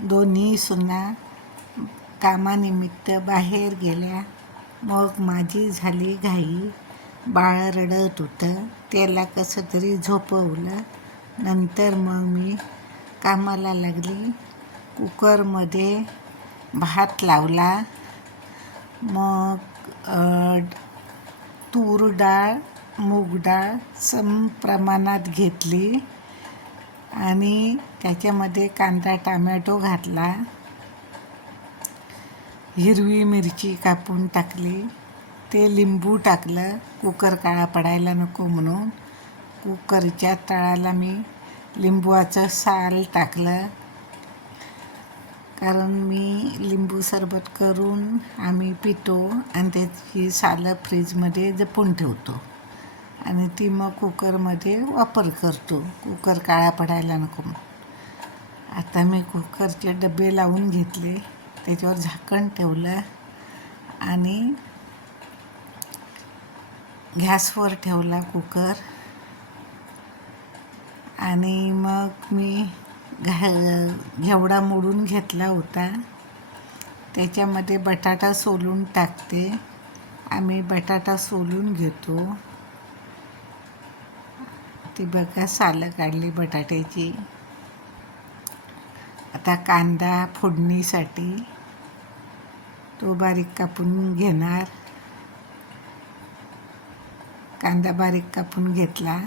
दोन्ही सुना कामानिमित्त बाहेर गेल्या. मग माझी झाली घाई. बाळ रडत होतं, त्याला कसं तरी झोपवलं. नंतर मग मी कामाला लागली. कुकरमध्ये भात लावला. मग तूर डाळ, मूग डाळ सम प्रमाणात घेतली आणि त्याच्यामध्ये कांदा टमॅटो घातला. हिरवी मिरची कापून टाकली. ते लिंबू टाकलं, कुकर काळा पडायला नको म्हणून. कुकरच्या तळाला मी लिंबूचं साल टाकलं, कारण मी लिंबू सरबत करून आम्ही पितो आणि त्याची सालं फ्रीजमध्ये जपून ठेवतो आणि ती मग कुकरमध्ये वापर करतो, कुकर काळा पडायला नको म्हणून. आता मी कुकरचे डबे लावून घेतले, त्याच्यावर झाकण ठेवलं आणि गॅसवर ठेवला कुकर. आणि मग मी घेवडा मोडून घेतला होता, त्याच्यामध्ये बटाटा सोलून टाकते. आम्ही बटाटा सोलून घेतो. ती बघा सालं काढली बटाट्याची. आता कांदा फोडणीसाठी तो बारीक कापून घेणार. कांदा बारीक कापून घेतला.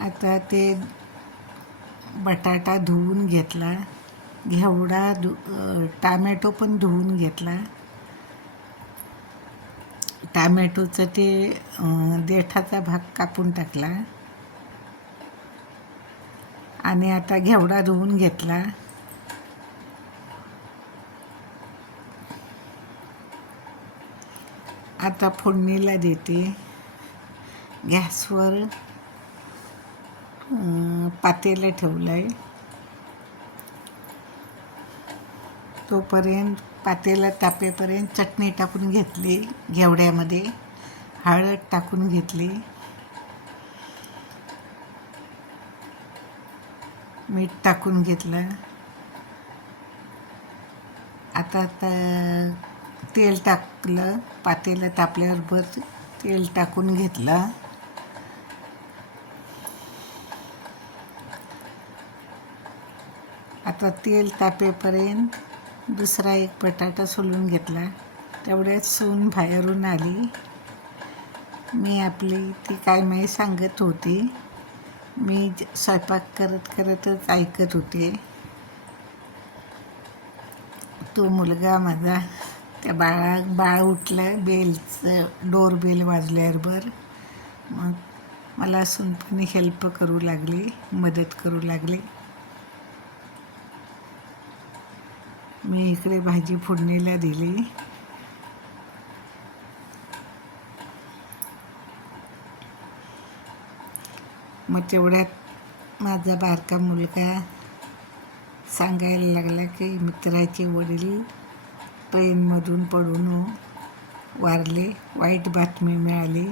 आता ते बटाटा धुवून घेतला. घेवडा टामॅटो पण धुवून घेतला. टामॅटोचं ते देठाचा भाग कापून टाकला आणि आता घेवडा धुवून घेतला. आता फोडणीला देते. गॅसवर पातेलं ठेवलं आहे. तोपर्यंत पातेलं तापेपर्यंत चटणी टाकून घेतली. घेवड्यामध्ये हळद टाकून घेतली. मीठ टाकून घेतलं. आता तेल टाकलं. पातेलं तापल्याबरोबर तेल टाकून घेतलं. आता तेल तापेपर्यंत दुसरा एक बटाटा सोलून घेतला. तेवढ्यात सून बाहेरून आली. मी आपली ती काय माही सांगत होती. मी स्वयंपाक करत करतच ऐकत होते. तो मुलगा माझा, त्या बाळ उठलं. डोर बेल वाजल्याबरोबर मग मला सूनपणी हेल्प करू लागली, मदत करू लागली. मी इकडे भाजी फोडणीला दिली. मग तेवढ्यात माझा बारका मुलगा सांगायला लागला की मित्राचे वडील ट्रेनमधून पडून वारले. वाईट बातमी मिळाली.